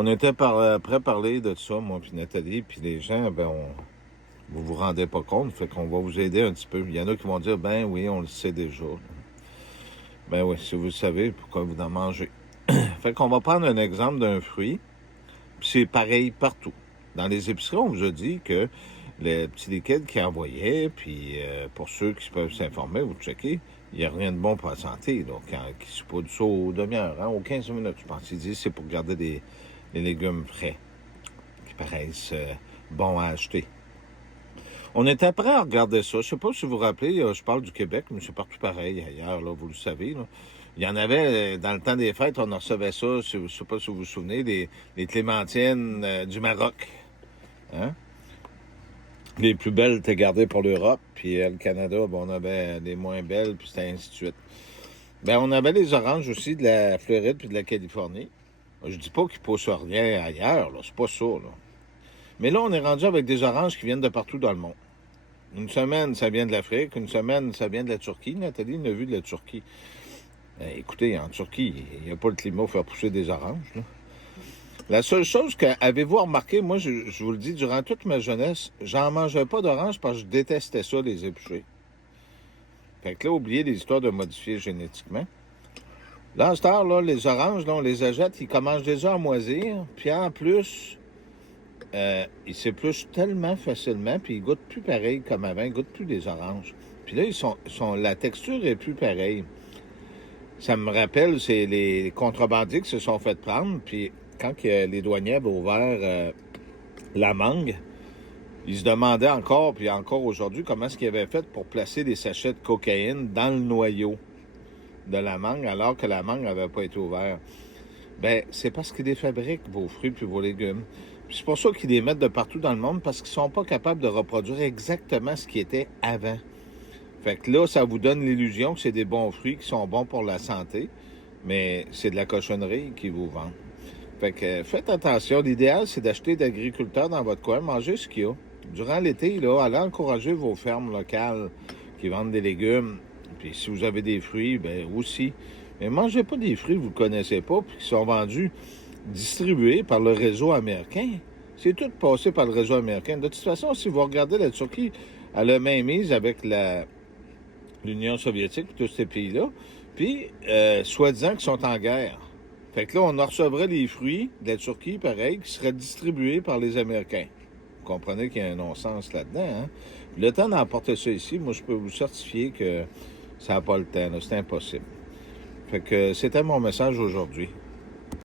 On était prêt à parler de ça, moi puis Nathalie, puis les gens, vous vous rendez pas compte, fait qu'on va vous aider un petit peu. Il y en a qui vont dire, ben oui, on le sait déjà. Ben oui, si vous le savez, pourquoi vous en mangez? Fait qu'on va prendre un exemple d'un fruit, puis c'est pareil partout. Dans les épiceries, on vous a dit que les petits liquides qu'ils envoyaient, puis pour ceux qui peuvent s'informer, vous checkez, il n'y a rien de bon pour la santé. Donc, qui se pas du ça aux demi-heures, aux 15 minutes, je pense. Ils disent c'est pour garder les légumes frais, qui paraissent bons à acheter. On était prêt à regarder ça. Je sais pas si vous vous rappelez, je parle du Québec, mais c'est partout pareil ailleurs, là, vous le savez. Là. Il y en avait, dans le temps des fêtes, on recevait ça, je ne sais pas si vous vous souvenez, les clémentines du Maroc. Hein? Les plus belles étaient gardées pour l'Europe, puis le Canada, on avait des moins belles, puis c'était ainsi de suite. On avait les oranges aussi de la Floride puis de la Californie. Je dis pas qu'ils poussent rien ailleurs, là, c'est pas ça, là. Mais là, on est rendu avec des oranges qui viennent de partout dans le monde. Une semaine, ça vient de l'Afrique. Une semaine, ça vient de la Turquie. Nathalie, on a vu de la Turquie. Écoutez, en Turquie, il n'y a pas le climat pour faire pousser des oranges. Là. La seule chose que, avez-vous remarqué, moi, je vous le dis, durant toute ma jeunesse, j'en mangeais pas d'oranges parce que je détestais ça, les éplucher. Fait que là, oubliez les histoires de modifier génétiquement. Là, à cette heure, là, les oranges, là, on les achète, ils commencent déjà à moisir. Puis en plus, ils s'épluchent tellement facilement, puis ils goûtent plus pareil comme avant, ils goûtent plus des oranges. Puis là, la texture est plus pareille. Ça me rappelle, c'est les contrebandiers qui se sont fait prendre, puis quand les douaniers avaient ouvert la mangue, ils se demandaient encore, puis encore aujourd'hui, comment est-ce qu'ils avaient fait pour placer des sachets de cocaïne dans le noyau de la mangue, alors que la mangue n'avait pas été ouverte. C'est parce qu'ils les fabriquent, vos fruits puis vos légumes. Puis c'est pour ça qu'ils les mettent de partout dans le monde, parce qu'ils sont pas capables de reproduire exactement ce qui était avant. Fait que là, ça vous donne l'illusion que c'est des bons fruits qui sont bons pour la santé, mais c'est de la cochonnerie qu'ils vous vendent. Fait que faites attention. L'idéal, c'est d'acheter d'agriculteurs dans votre coin, manger ce qu'il y a. Durant l'été, là, allez encourager vos fermes locales qui vendent des légumes. Puis si vous avez des fruits, aussi. Mais mangez pas des fruits que vous ne connaissez pas puis qui sont vendus, distribués par le réseau américain. C'est tout passé par le réseau américain. De toute façon, si vous regardez la Turquie, elle a mainmise avec l'Union soviétique et tous ces pays-là, puis soi-disant qu'ils sont en guerre. Fait que là, on en recevrait les fruits de la Turquie, pareil, qui seraient distribués par les Américains. Vous comprenez qu'il y a un non-sens là-dedans, hein? Puis le temps d'emporter ça ici, moi, je peux vous certifier que ça n'a pas le temps, là. C'est impossible. Fait que c'était mon message aujourd'hui.